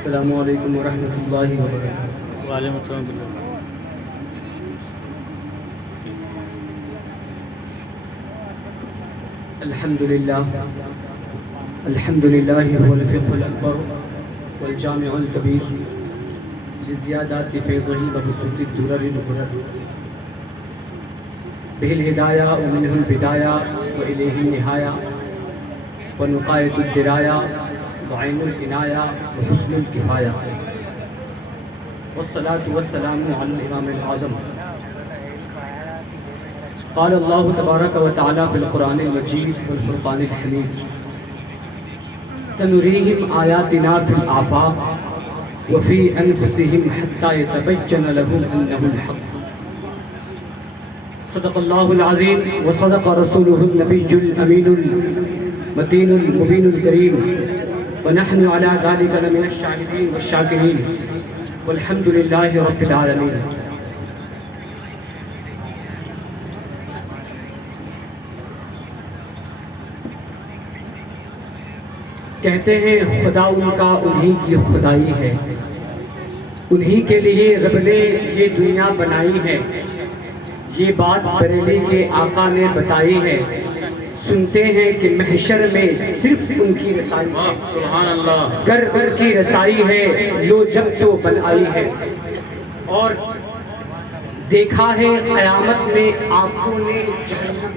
السلام علیکم ورحمۃ اللہ وبرکاتہ۔ وعلیکم السلام ورحمۃ اللہ۔ الحمد للہ الحمد للہ هو الفقه الأكبر والجامع الكبير لزيادات فيضه وبسط الدرر الغرر به الهداية ومنه البداية وإليه النهاية ونقاية الدراية وعين العناية وحسن الكفاية والصلاة والسلام على الإمام الأعظم۔ قال الله تبارك وتعالى في القرآن المجيد والفرقان الحميد: سنريهم آياتنا في الآفاق وفي أنفسهم حتى يتبين لهم أنه الحق۔ صدق الله العظيم وصدق رسوله النبي الأمين المتين المبين الكريم، ونحن على ذلك لمن الشاهدين والشاكرين، والحمد لله رب العالمين۔ کہتے ہیں خدا ان کا انہی کی خدائی ہے، انہی کے لیے رب نے یہ دنیا بنائی ہے، یہ بات بریلی کے آقا نے بتائی ہے۔ سنتے ہیں کہ محشر میں صرف ان کی رسائی ہے، سبحان اللہ۔ گر گر کی رسائی ہے، لو جب تو بن آئی ہے۔ اور دیکھا ہے قیامت میں آنکھوں نے جہنم،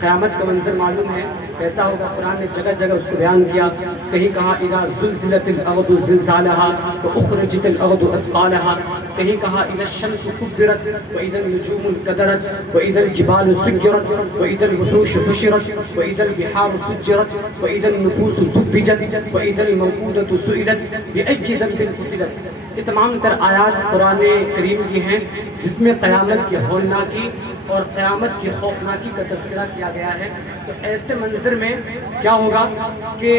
قیامت کا منظر معلوم ہے کیسا ہوگا، قرآن نے جگہ جگہ اس کو بیان کیا۔ کہیں کہا اذا زلزلت الارض زلزالها واخرجت الارض اثقالها، کہیں کہا اذا الشمس كورت واذا النجوم انكدرت واذا الجبال سيرت واذا الوحوش حشرت واذا البحار سجرت واذا النفوس زوجت واذا الموءودة سئلت بأي ذنب قتلت۔ یہ تمام تر آیات قرآن کریم کی ہیں جس میں قیامت کی ہولناکی اور قیامت کی خوفناکی کا تذکرہ کیا گیا ہے۔ تو ایسے منظر میں کیا ہوگا کہ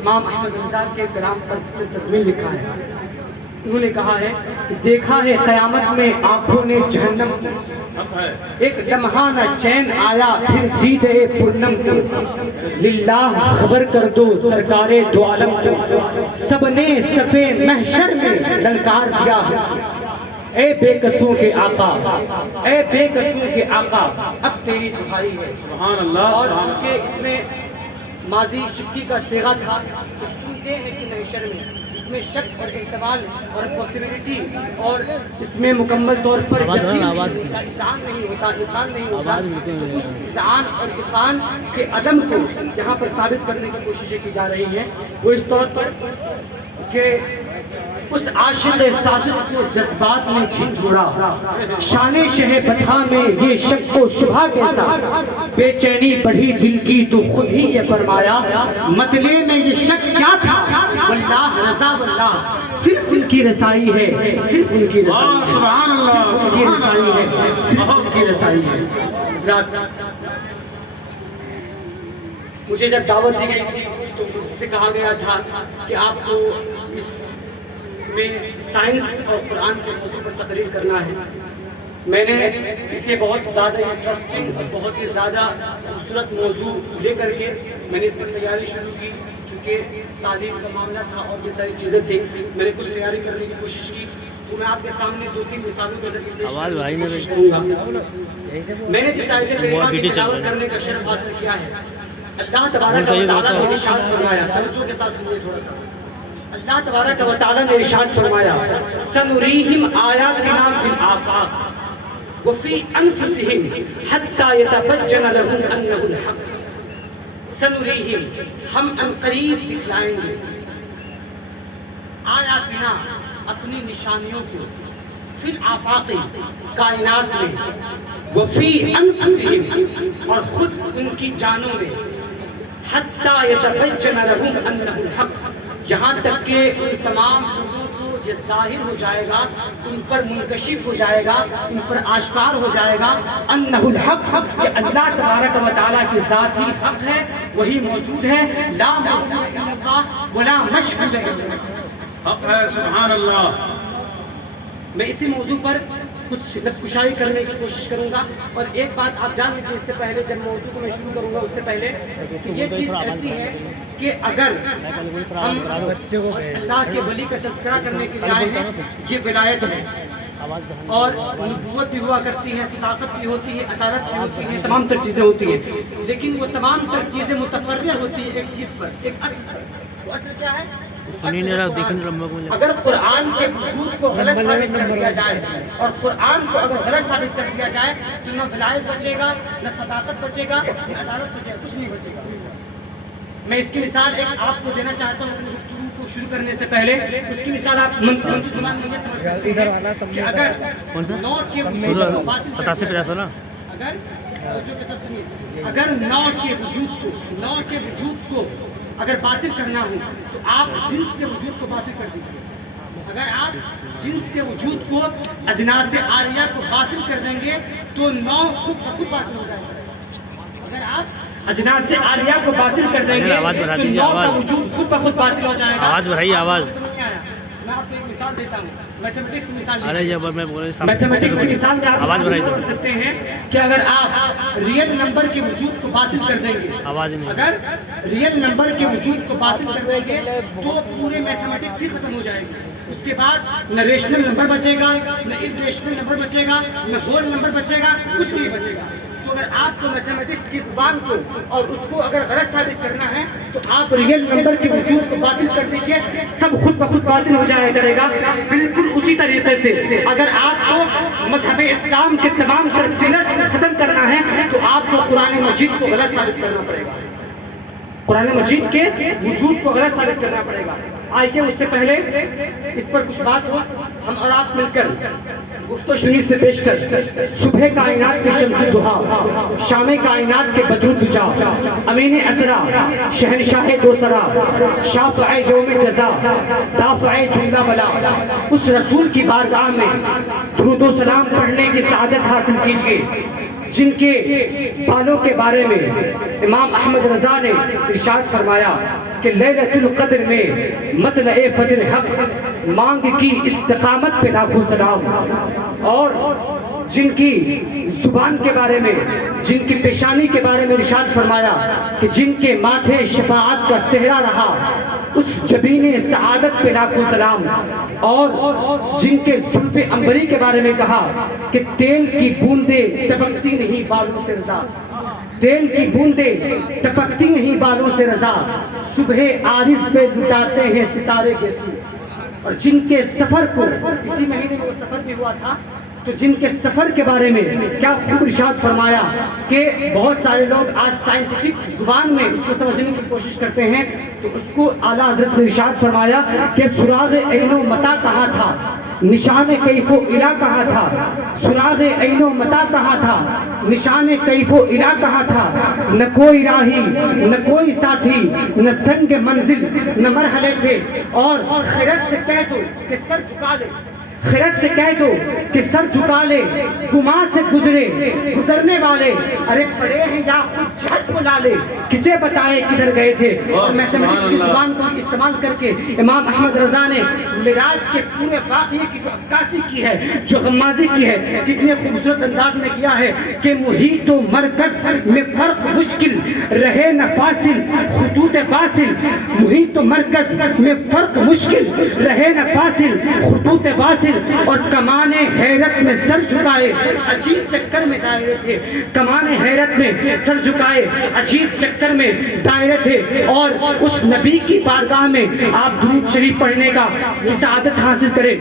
امام احمد رضا کے کلام پر جس نے تضمین لکھا ہے، انہوں نے کہا ہے کہ دیکھا ہے قیامت میں آنکھوں نے جہنم، ایک لمحہ نہ چین آیا پھر دیدے پورنم کو، للہ خبر کر دو سرکار دو عالم کو، سب نے صفے محشر میں للکار دیا ہے، اے بے قصوں کے آقا، اے بے قصوں کے آقا اب تیری دہائی ہے۔ سبحان اللہ۔ اور چونکہ اس میں ماضی شکی کا صیغہ تھا تو سنتے ہیں کہ محشر میں اس میں شک اور احتمال اور پاسبلٹی، اور اس میں مکمل طور پر یقین نہیں ہوتا، اذعان نہیں ہوتا، اذعان نہیں ہوتا۔ تو اس اذعان اور اذعان کے عدم کو یہاں پر ثابت کرنے کی کوششیں کی جا رہی ہیں، وہ اس طور پر کہ اس عاشق صادق کو جذبات نے جھنجھوڑا، شان شہ بطحا میں یہ شک و شبہ کے ساتھ بے چینی بڑھی دل کی تو خود ہی یہ فرمایا، مطلع میں یہ شک کیا تھا، واللہ رضا واللہ صرف ان کی رسائی ہے، صرف ان کی رسائی ہے، سبحان اللہ۔ صرف ان کی رسائی ہے، صرف ان کی رسائی ہے۔ حضرات، مجھے جب دعوت دی گئی تھی تو مجھ سے کہا گیا تھا کہ آپ کو اس میں سائنس اور قرآن کے موضوع پر تقریر کرنا ہے۔ میں نے اسے بہت زیادہ انٹرسٹنگ اور بہت ہی زیادہ خوبصورت موضوع لے کر کے میں نے اس پر تیاری شروع کی، چونکہ تعلیم کا معاملہ تھا اور بھی ساری چیزیں تھیں، میں نے کچھ تیاری کرنے کی کوشش کی، تو میں آپ کے سامنے دو تین مثالوں کے ذریعے پیش کرنے کی کوشش کروں گا۔ میں نے جس آیت کریمہ کی تلاوت کرنے کا شرف حاصل کیا ہے، اللہ تبارک و تعالیٰ نے ارشاد فرمایا، توجہ کے ساتھ سنیے تھوڑا سا، اللہ تبارک و تعالیٰ نے ارشاد فرمایا، سنریہم آیاتنا فی الآفاق وفی انفسہم حتی یتبین لہم انہ الحق۔ سنریہم، ہم انقریب دکھلائیں گے، آیاتنا اپنی نشانیوں کو، فی الآفاق کائنات میں، وفی انفسہم اور خود ان کی جانوں میں، حتی یتبین لہم انہ الحق، یہاں تک کہ ان تمام لوگوں کو یہ ظاہر ہو جائے گا، ان پر منکشف ہو جائے گا، ان پر آشکار ہو جائے گا، انہ الحق، کہ اللہ تبارک و تعالیٰ کی ذات ہی حق ہے، وہی موجود ہے، لا موجود الا اللہ ولا مشہود الا اللہ، حق ہے۔ سبحان اللہ۔ میں اسی موضوع پر کچھ کشائی کرنے کی کوشش کروں گا. اور ایک بات آپ جان لیجیے اس سے پہلے جب موضوع کو میں شروع کروں گا اس سے پہلے کہ یہ چیز ایسی ہے کہ اگر ہم اللہ کے ولی کا تذکرہ کرنے کے لیے آئے ہیں یہ ولایت ہے اور نبوت بھی ہوا کرتی ہے, صداقت بھی ہوتی ہے, عدالت بھی ہوتی ہے, تمام تر چیزیں ہوتی ہیں, لیکن وہ تمام تر چیزیں متفرع ہوتی ہیں ایک چیز پر, ایک اصل پر. وہ اصل کیا ہے؟ اگر قرآن کے وجود کو غلط ثابت کر دیا جائے اور قرآن کو اگر غلط ثابت کر دیا جائے تو نہ ولایت بچے گا, نہ صداقت بچے گا, نہ عدالت بچے گا, کچھ نہیں بچے گا. میں اس کی مثال ایک آپ کو دینا چاہتا ہوں اپنی گفتگو کو شروع کرنے سے پہلے. اس کی مثال آپ منطقی زبان میں یہ سمجھ سکتے ہیں کہ اگر نوٹ کے وجود کو اگر باطل کرنا ہو تو آپ جنس کے وجود کو باطل کر دیجیے. اگر آپ جنس کے وجود کو اجناس عاریہ کو باطل کر دیں گے تو نو خود بخود باطل ہو جائے گا. اگر آپ اجناس عاریہ کو باطل کر دیں گے تو نو کا وجود خود بخود باطل ہو جائے گا. آواز بڑھائیے, آواز. میں آپ کو ایک مثال دیتا ہوں, میتھمیٹکس کی مثال. میتھمیٹکس کی مثال میں آپ سمجھ سکتے ہیں کہ اگر آپ ریئل نمبر کے وجود کو باطل کر دیں گے, اگر ریئل نمبر کے وجود کو باطل کر دیں گے تو پورے میتھمیٹکس ہی ختم ہو جائے گی. اس کے بعد نہ ریشنل نمبر بچے گا, نہ ارریشنل نمبر بچے گا, نہ ہول نمبر بچے گا, کچھ نہیں بچے گا. تو اگر آپ کو میتھمیٹکس کی زبان کو اور اس کو اگر غلط ثابت کرنا ہے تو آپ ریئل نمبر کے وجود کو باطل کر دیجئے, سب خود بخود باطل ہو جایا کرے گا. بالکل اسی طریقے سے اگر آپ کو مذہب اسلام کے تمام تر پلرز ختم کرنا ہے تو آپ کو قرآن مجید کو غلط ثابت کرنا پڑے گا, قرآن مجید کے وجود کو غلط ثابت کرنا پڑے گا. آئیے اس سے پہلے اس پر کچھ بات ہو, ہم اور آپ مل کر گفت و شنید سے پیش کر صبح کائنات کے شمس ضحیٰ, شام کائنات کے بدر الدجا, امین اسرا, شہنشاہ دو سرا, شافع یوم جزا, دافع جملہ بلا, اس رسول کی بارگاہ میں درود و سلام پڑھنے کی سعادت حاصل کیجئے جن کے بالوں کے بارے میں امام احمد رضا نے ارشاد فرمایا کہ لیلۃ القدر میں مطلع فجر حق مانگ کی استقامت پہ لاکھوں سلام. اور جن کی زبان کے بارے میں, جن کی پیشانی کے بارے میں ارشاد فرمایا کہ جن کے ماتھے شفاعت کا صحرا رہا اس جبین سعادت پہ لاکھوں سلام. اور جن کے زلف عنبری کے بارے میں کہا کہ تیل کی بوندیں ٹپکتی نہیں بالوں سے رضا, تیل کی بوندیں ٹپکتی نہیں بالوں سے رضا, صبح عارض پہ لٹاتے ہیں ستارے جیسی. اور جن کے سفر کو اسی مہینے میں وہ سفر بھی ہوا تھا تو جن کے سفر کے بارے میں کیا خوب ارشاد فرمایا کہ بہت سارے لوگ آج سائنٹیفک زبان میں اس کو سمجھنے کی کوشش کرتے ہیں تو اس کو اعلیٰ حضرت نے ارشاد فرمایا کہ سراغ عین و متا کہاں تھا, نشان کیف و الا کہاں تھا, سراغ عین و متا کہاں تھا, نشان کیف و الا کہاں تھا, نہ کوئی راہی نہ کوئی ساتھی نہ سنگ منزل نہ مرحلے تھے. اور خرد سے کہہ دو کہ سر جھکا لے, خرد سے کہہ دو کہ سر جھکا لے, گماں سے گزرنے والے ارے پڑے ہیں یا خود جھٹ کو لا لے, کسے بتائے کدھر گئے تھے. اور میتھمیٹکس کی زبان کو استعمال کر کے امام احمد رضا نے معراج کے پورے واقعے کی جو عکاسی کی ہے, جو غمازی کی ہے, کتنے خوبصورت انداز میں کیا ہے کہ محیط و مرکز میں فرق مشکل رہے نہ فاصل خطوط فاصل, محیط و مرکز میں فرق مشکل رہے نہ فاصل خطوط فاصل. اور کمان حیرت میں سر جھکائے عجیب چکر میں دائرے تھے, کمان حیرت میں سر جھکائے عجیب چکر میں دائرے تھے. اور اس نبی کی بارگاہ میں آپ درود شریف پڑھنے کا سعادت حاصل کریں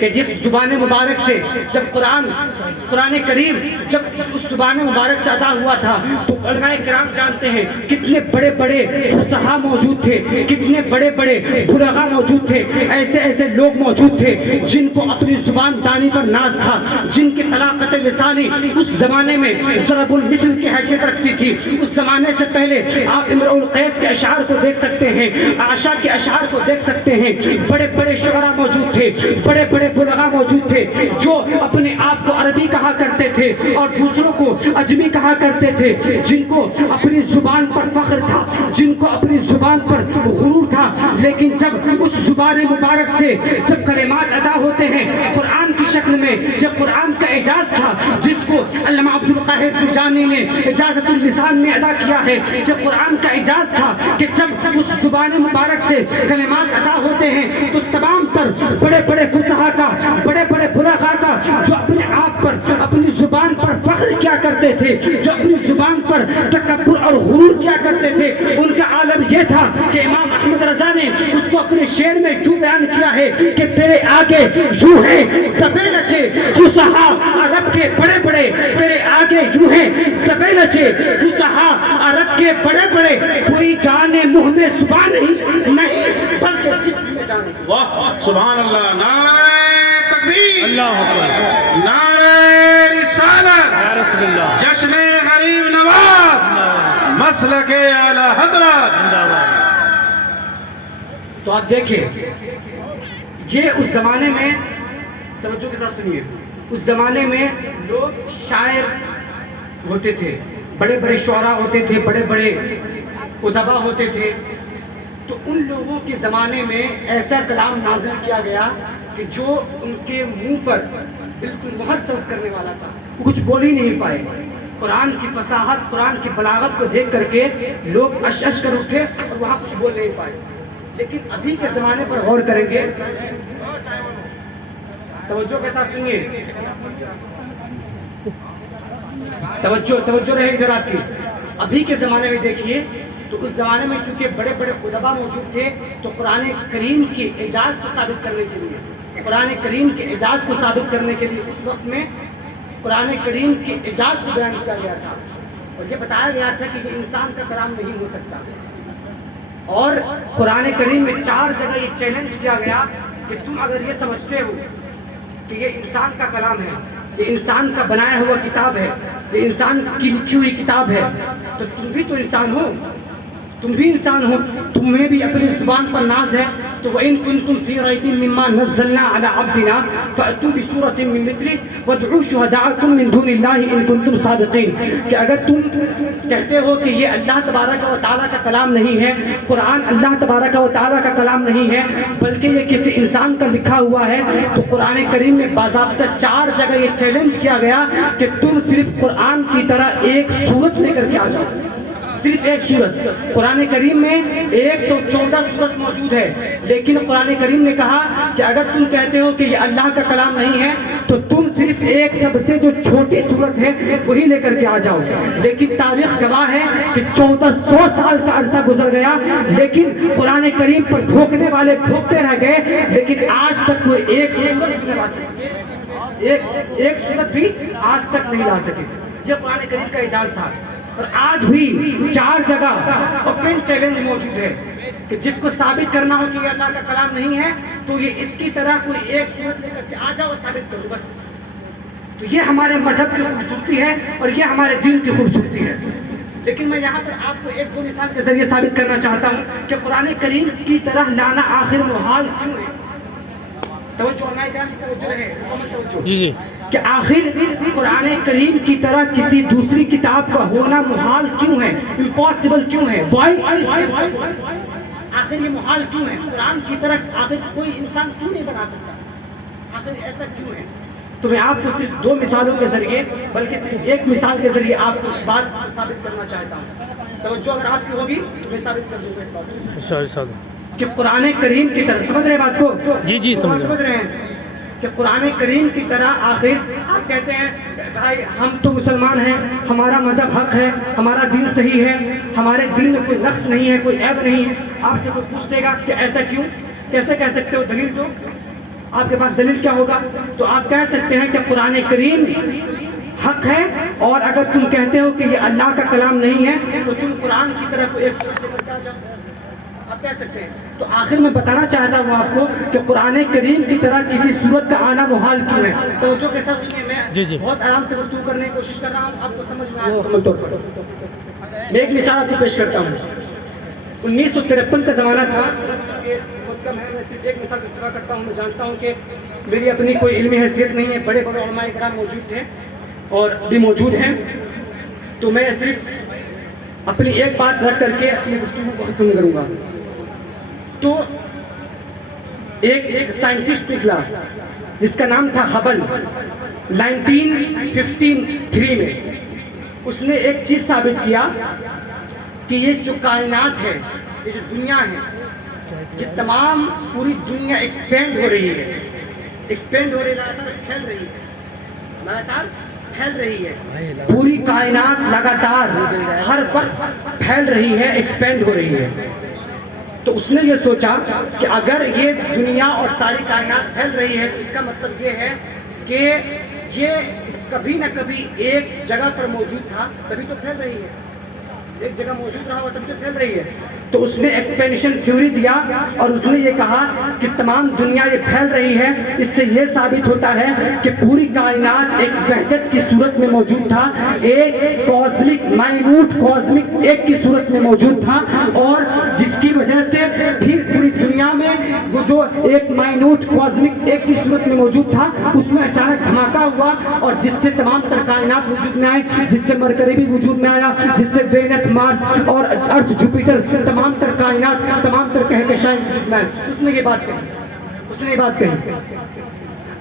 کہ جس زبان مبارک سے جب قرآن کریم جب اس زبان مبارک سے ادا ہوا تھا تو علماء کرام جانتے ہیں کتنے بڑے بڑے فصحاء موجود تھے, کتنے بڑے بڑے بلغاء موجود تھے, ایسے ایسے لوگ موجود تھے جن کو اپنی زبان دانی پر ناز تھا, جن کی طلاقت لسانی اس زمانے میں ضرب المثل کی حیثیت رکھتی تھی. اس زمانے سے پہلے آپ امرؤ القیس کے اشعار کو دیکھ سکتے ہیں, عاشا کے اشعار کو دیکھ سکتے ہیں. بڑے بڑے شعراء موجود تھے, بڑے بڑے بلغاء موجود تھے جو اپنے آپ کو عربی کہا کرتے تھے اور دوسروں کو اجمی کہا کرتے تھے, جن کو اپنی زبان پر فخر تھا, جن کو اپنی زبان پر غرور تھا. لیکن جب اس زبان مبارک سے جب کلمات ادا ہوتے ہیں, قرآن کی شکل میں یہ قرآن کا اعجاز تھا جس کو علامہ عبدالقاہر جرجانی نے اجازت اللسان میں ادا کیا ہے. یہ قرآن کا اعجاز تھا کہ جب اس زبان مبارک سے کلمات ادا ہوتے ہیں تو تمام تر بڑے بڑے فصحاء کا، بڑے بڑے بلغاء کا جو اپنے آپ پر، اپنی زبان پر فخر کیا کرتے تھے، جو اپنی زبان پر تکبر اور غرور کیا کرتے تھے، ان کا عالم یہ تھا کہ امام احمد رضا نے اس کو اپنے شعر میں کیوں بیان کیا ہے کہ تیرے آگے یوں ہیں دبے نچے فصحاء عرب کے بڑے بڑے، تیرے آگے یوں ہیں دبے نچے فصحاء عرب کے بڑے بڑے، کوئی جانے منہ میں زبان نہیں بلکہ جسم میں جانے. واہ سبحان اللہ. نعرہ تکبیر، اللہ اکبر، نعرہ رسالت، یا رسول اللہ، جشن غریب نواز، مسلک اعلی حضرت. زندہ باد. تو آپ دیکھیں یہ اس زمانے میں، توجہ کے ساتھ سنیے، اس زمانے میں لوگ شاعر ہوتے تھے، بڑے بڑے شعراء ہوتے تھے، بڑے بڑے ادبا ہوتے تھے. تو ان لوگوں کے زمانے میں ایسا کلام نازل کیا گیا کہ جو ان کے منہ پر بالکل مہر ثبت کرنے والا تھا. کچھ بول ہی نہیں پائے. قرآن کی فصاحت، قرآن کی بلاغت کو دیکھ کر کے لوگ اش اش کر اٹھے اور وہاں کچھ بول نہیں پائے. لیکن ابھی کے زمانے پر غور کریں گے، توجہ کے ساتھ سنیے، توجہ رہے ادھر آپ کی. ابھی کے زمانے میں دیکھیے تو اس زمانے میں چونکہ بڑے بڑے ادبا موجود تھے تو قرآن کریم کے اعجاز کو ثابت کرنے کے لیے، قرآن کریم کے اعجاز کو ثابت کرنے کے لیے اس وقت میں قرآن کریم کے اعجاز کو بیان کیا گیا تھا اور یہ بتایا گیا تھا کہ یہ انسان کا کلام نہیں ہو سکتا. اور قرآن کریم میں 4 جگہ یہ چیلنج کیا گیا کہ تم اگر یہ سمجھتے ہو کہ یہ انسان کا کلام ہے، یہ انسان کا بنایا ہوا کتاب ہے، یہ انسان کی لکھی ہوئی کتاب ہے، تو تم بھی تو انسان ہو، تم بھی انسان ہو، تمہیں بھی اپنی زبان پر ناز ہے. تو وَإِن كُنتُمْ فِي رَيْبٍ مِّمَّا نَزَّلْنَا عَلَىٰ عَبْدِنَا فَأْتُوا بِسُورَةٍ مِّن مِّثْلِهِ وَادْعُوا شُهَدَاءَكُم مِّن دُونِ اللَّهِ إِن كُنتُمْ صَادِقِينَ. کہ اگر تم کہتے ہو کہ یہ اللہ تبارک و تعالیٰ کا کلام نہیں ہے، قرآن اللہ تبارک و تعالیٰ کا کلام نہیں ہے بلکہ یہ کسی انسان کا لکھا ہوا ہے، تو قرآن کریم میں باضابطہ 4 جگہ یہ چیلنج کیا گیا کہ تم صرف قرآن کی طرح ایک سورت لے کر کے آ جاؤ، صرف ایک سورت. قرآن کریم میں 114 سورت موجود ہے، لیکن قرآن کریم نے کہا کہ اگر تم کہتے ہو کہ یہ اللہ کا کلام نہیں ہے تو تم صرف ایک سب سے جو چھوٹی سورت ہے وہی لے کر کے آ جاؤ. لیکن تاریخ گواہ ہے کہ 1400 سال کا عرصہ گزر گیا لیکن قرآن کریم پر بھوکنے والے بھوکتے رہ گئے، لیکن آج تک وہ ایک سورت بھی آج تک نہیں لا سکے. یہ قرآن کریم کا اعجاز تھا. اور آج بھی 4 جگہ اوپن چیلنج موجود ہے کہ جس کو ثابت کرنا ہو کہ یہ اللہ کا کلام نہیں ہے تو یہ اس کی طرح کوئی ایک سورت لے کر کے آ جاؤ اور ثابت کرو بس. تو یہ ہمارے مذہب کی خوبصورتی ہے اور یہ ہمارے دین کی خوبصورتی ہے. لیکن میں یہاں پر آپ کو 1-2 مثال کے ذریعے ثابت کرنا چاہتا ہوں کہ قرآن کریم کی طرح لانا آخر محال کیوں ہے. توجہ رہے، جی جی، کہ آخر قرآن کریم کی طرح کسی دوسری کتاب کا ہونا محال کیوں ہے، امپاسبل کیوں ہے. آخر یہ محال کیوں ہے؟ قرآن کی طرح آخر کوئی انسان کیوں نہیں بنا سکتا؟ آخر ایسا کیوں ہے؟ تو میں آپ کو صرف 2 مثالوں کے ذریعے بلکہ صرف ایک مثال کے ذریعے آپ کو اس بات کو ثابت کرنا چاہتا ہوں. توجہ اگر آپ کی ہوگی میں ثابت کر دوں گا اس بات کہ قرآن کریم کی طرح، سمجھ رہے بات کو؟ جی جی سمجھ رہے ہیں کہ قرآن کریم کی طرح آخر آپ کہتے ہیں بھائی ہم تو مسلمان ہیں، ہمارا مذہب حق ہے، ہمارا دین صحیح ہے، ہمارے دین میں کوئی نقص نہیں ہے، کوئی عیب نہیں ہے. آپ سے کوئی پوچھ دے گا کہ ایسا کیوں، کیسے کہہ سکتے ہو، دلیل دو. آپ کے پاس دلیل کیا ہوگا؟ تو آپ کہہ سکتے ہیں کہ قرآن کریم حق ہے اور اگر تم کہتے ہو کہ یہ اللہ کا کلام نہیں ہے تو تم قرآن کی طرح کوئی ایک سورت لے کر کے آ جاؤ. آپ کہہ سکتے ہیں. تو آخر میں بتانا چاہتا ہوں آپ کو کہ قرآن کریم کی طرح کسی سورت کا آنا محال کیوں ہے. توجہ کے ساتھ سنیے، میں بہت آرام سے گفتگو کرنے کی کوشش کر رہا ہوں، آپ کو سمجھ میں آئے مکمل طور پر. میں ایک مثال آپ کو پیش کرتا ہوں. 1953 کا زمانہ تھا، بہت کم ہے، میں صرف ایک مثال ذکر کرتا ہوں. میں جانتا ہوں کہ میری اپنی کوئی علمی حیثیت نہیں ہے، بڑے بڑے علماء کرام موجود تھے اور بھی موجود ہیں، تو میں صرف اپنی ایک بات رکھ کر کے اپنی گفتگو کو ختم کروں گا. تو ایک سائنٹسٹ نکلا جس کا نام تھا ہبل 1953 میں. اس نے ایک چیز ثابت کیا کہ یہ جو کائنات ہے، یہ جو دنیا ہے، یہ تمام پوری دنیا ایکسپینڈ ہو رہی ہے، لگاتار پھیل رہی ہے. پوری کائنات لگاتار ہر وقت پھیل رہی ہے، ایکسپینڈ ہو رہی ہے. تو اس نے یہ سوچا کہ اگر یہ دنیا اور ساری کائنات پھیل رہی ہے تو اس کا مطلب یہ ہے کہ یہ کبھی نہ کبھی ایک جگہ پر موجود تھا، تبھی تو پھیل رہی ہے. ایک جگہ موجود رہا ہوا تبھی تو پھیل رہی ہے. تو اس نے ایکسپینشن تھیوری دیا اور اس نے یہ کہا کہ تمام دنیا یہ پھیل رہی ہے، اس سے یہ ثابت ہوتا ہے کہ پوری کائنات ایک وحدت کی صورت میں موجود تھا، ایک کاسمک مائنوٹ کاسمک ایک کی صورت میں موجود تھا، اور جس کی وجہ سے پھر پوری دنیا میں وہ جو ایک مائنوٹ کاسمک ایک کی صورت میں موجود تھا اس میں اچانک دھماکہ ہوا اور جس سے تمام تر کائنات وجود میں آئی، جس سے مرکری بھی وجود میں آیا، جس سے وینس مارس اور ارتھ جوپیٹر تمام تر کائنات تمام تر کہکشائیں وجود میں آئی. اس نے یہ بات کہی.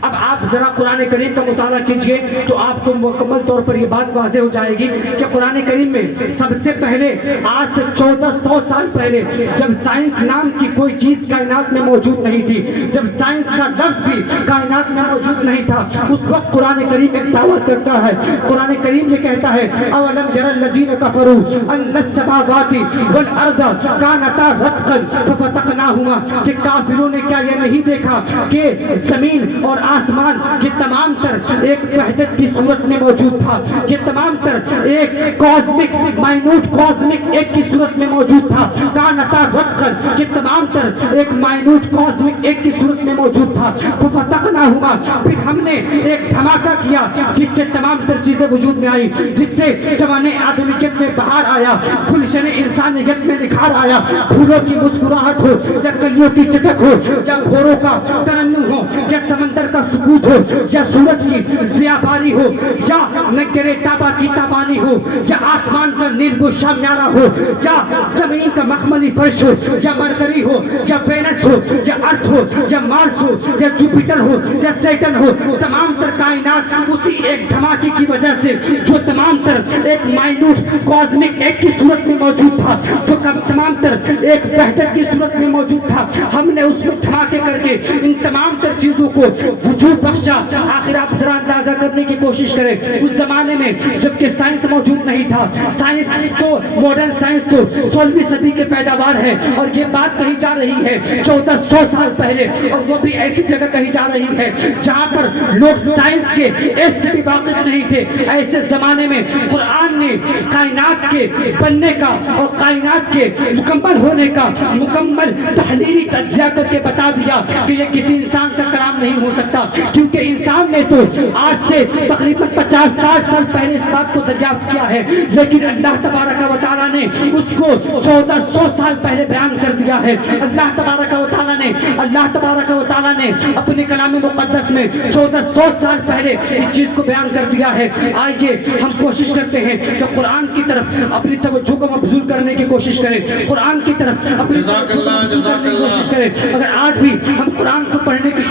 اب آپ ذرا قرآن کریم کا مطالعہ کیجئے تو آپ کو مکمل طور پر یہ بات واضح ہو جائے گی کہ قرآن کریم میں سب سے پہلے آج سے 1400 سال پہلے جب سائنس نام کی کوئی چیز کائنات میں موجود نہیں تھی، جب سائنس کا لفظ بھی کائنات میں موجود نہیں تھا، اس وقت قرآن کریم ایک دعوت کرتا ہے. قرآن کریم یہ کہتا ہے اولم یری الذین کفروا ان السماوات والارض کانتا رتقا ففتقناہما، کہ کافروں نے کیا یہ نہیں دیکھا کہ زمین اور آسمان یہ تمام تر ایک وحدت کی صورت میں موجود تھا، یہ تمام تر ایک کاسمک مائنوٹ کاسمک ایک کی صورت میں موجود تھا. کانتا رتقا، یہ تمام تر ایک مائنوٹ کاسمک ایک کی صورت میں موجود تھا. ففتقناہما، پھر ہم نے ایک دھماکہ کیا جس سے تمام تر چیزیں وجود میں آئی، جس سے جوان آدمیت میں بہار آیا، گلشن انسانیت میں نکھار آیا. پھولوں کی مسکراہٹ ہو یا کلیوں کی چٹک ہو یا بھوروں کا ترنم ہو یا سمندر کا سکوت ہو یا سورج کی ضیافاری ہو یا نگرے تابا کی تابانی ہو یا آسمان کا نیلگوشہ میارہ ہو یا زمین کا مخملی فرش ہو یا مرکری ہو یا وینس ہو یا ارتھ ہو یا مارس ہو یا جوپیٹر ہو یا سیٹن ہو، تمام تر کائنات اسی ایک دھماکے کی وجہ سے جو تمام تر ایک مائنوٹ کاسمک ایک کی صورت میں موجود تھا، جو تمام تر ایک وحدت کی صورت میں موجود تھا، ہم نے اس میں دھماکے کر کے ان تمام تر چیزوں کو وجود بخشا. آخر آپ ذرا اندازہ کرنے کی کوشش کریں اس زمانے میں جبکہ سائنس موجود نہیں تھا، سائنس تو ماڈرن سائنس تو 16ویں صدی کے پیداوار ہے اور یہ بات کہی جا رہی ہے 1400 سال پہلے، اور وہ بھی ایسی جگہ کہی جا رہی ہے جہاں پر لوگ سائنس کے اس سے بھی واقف نہیں تھے. ایسے زمانے میں قرآن نے کائنات کے بننے کا اور کائنات کے مکمل ہونے کا مکمل تحلیلی تجزیہ کر کے بتا دیا کہ یہ کسی انسان کا کلام نہیں ہو سکتا، کیونکہ انسان نے تو آج سے تقریباً 50-60 سال پہلے اس بات کو دریافت کیا ہے، لیکن اللہ تبارک و تعالیٰ نے اس کو 1400 سال پہلے بیان کر دیا ہے. اللہ تبارک و تعالیٰ نے اپنے کلام مقدس میں 1400 سال پہلے اس چیز کو بیان کر دیا ہے. آئیے ہم کوشش کرتے ہیں کہ قرآن کی طرف اپنی توجہ کو مبذول کرنے کی کوشش کریں، قرآن کی طرف اپنی کوشش کریں. اگر آج بھی ہم قرآن کو پڑھنے کی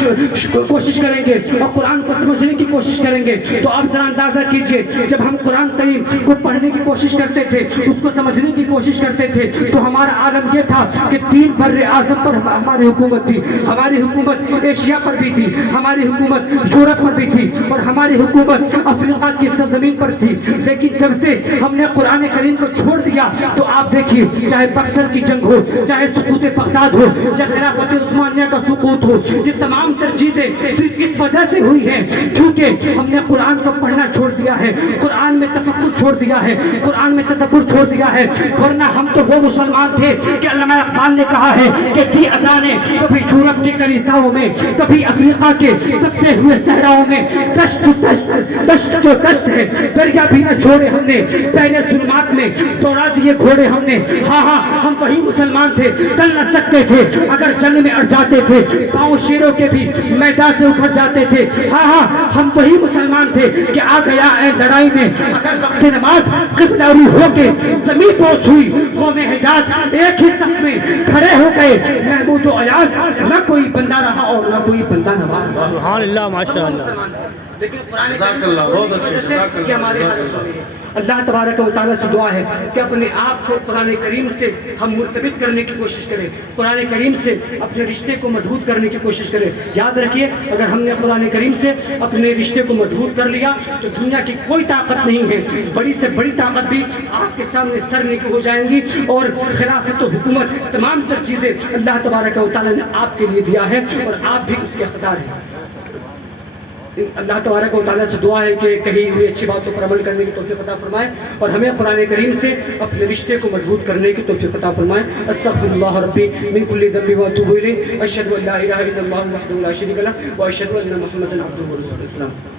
کوشش کریں گے اور قرآن کو سمجھنے کی کوشش کریں گے تو آپ ذرا اندازہ کیجئے جب ہم قرآن کریم کو پڑھنے کی کوشش کرتے تھے، اس کو سمجھنے کی کوشش کرتے تھے تو ہمارا عالم یہ تھا کہ 3 بر اعظم پر ہماری حکومت تھی. ہماری حکومت ایشیا پر بھی تھی، ہماری حکومت یورپ پر بھی تھی اور ہماری حکومت افریقہ کی سرزمین پر تھی. لیکن جب سے ہم نے قرآن کریم کو چھوڑ دیا تو آپ دیکھیے چاہے بکسر کی جنگ ہو، چاہے سقوط بغداد ہو یا خلافت عثمانیہ کا سقوط ہو، یہ تمام تر چیزیں صرف اس وجہ سے ہوئی ہیں کیونکہ ہم نے قرآن کو پڑھنا چھوڑ دیا ہے، قرآن میں تفکر چھوڑ دیا ہے، قرآن میں تدبر چھوڑ دیا ہے. ورنہ ہم تو وہ مسلمان تھے کہ علامہ اقبال نے کہا ہے کہ تھی اذانیں کبھی یورپ کے کلیساؤں میں، کبھی افریقہ کے تپتے ہوئے صحراؤں میں، دشت جو دشت ہے دریا بھی نہ چھوڑے ہم نے، پہلے ظلمات میں دوڑا دیے گھوڑے ہم نے. ہاں ہم وہی مسلمان تھے، ٹل نہ سکتے تھے اگر جنگ میں اڑ جاتے تھے، پاؤں شیروں کے بھی میدان سے اکھڑ جاتے تھے. ہاں ہم وہی مسلمان تھے کہ آ گیا اے لڑائی میں اگر وقت نماز قبلہ رو ہو کے زمین بوس ہوئی، قوم حجاز ایک ہی صف میں کھڑے ہو گئے. محمود و عیاض آج نہ کوئی بندہ رہا اور نہ کوئی بندہ نواز. سبحان اللہ ماشاء اللہ. لیکن قرآن جزاک اللہ، بہت اچھے، جزاک اللہ، کہ ہمارے حالت ہو رہی ہے. اللہ تبارک و تعالیٰ سے دعا ہے کہ اپنے آپ کو قرآن کریم سے ہم مرتبط کرنے کی کوشش کریں, قرآن کریم سے اپنے رشتے کو مضبوط کرنے کی کوشش کریں. یاد رکھیے, اگر ہم نے قرآن کریم سے اپنے رشتے کو مضبوط کر لیا تو دنیا کی کوئی طاقت نہیں ہے, بڑی سے بڑی طاقت بھی آپ کے سامنے سر نکل ہو جائیں گی, اور خلافت و حکومت تمام تر چیزیں اللہ تبارک و تعالیٰ نے آپ کے لیے دیا ہے اور آپ بھی اس کے حقدار ہیں. اللہ تبارک و تعالیٰ سے دعا ہے کہ کہیں ہوئی اچھی باتوں پر عمل کرنے کی توفیق عطا فرمائے اور ہمیں قرآن کریم سے اپنے رشتے کو مضبوط کرنے کی توفیق عطا فرمائے. استغفر اللہ ربی من کل ذنب واتوب الیہ, اشہد ان لا الہ الا اللہ وحدہ لا شریک لہ واشہد ان محمدا عبدہ ورسولہ. السلام.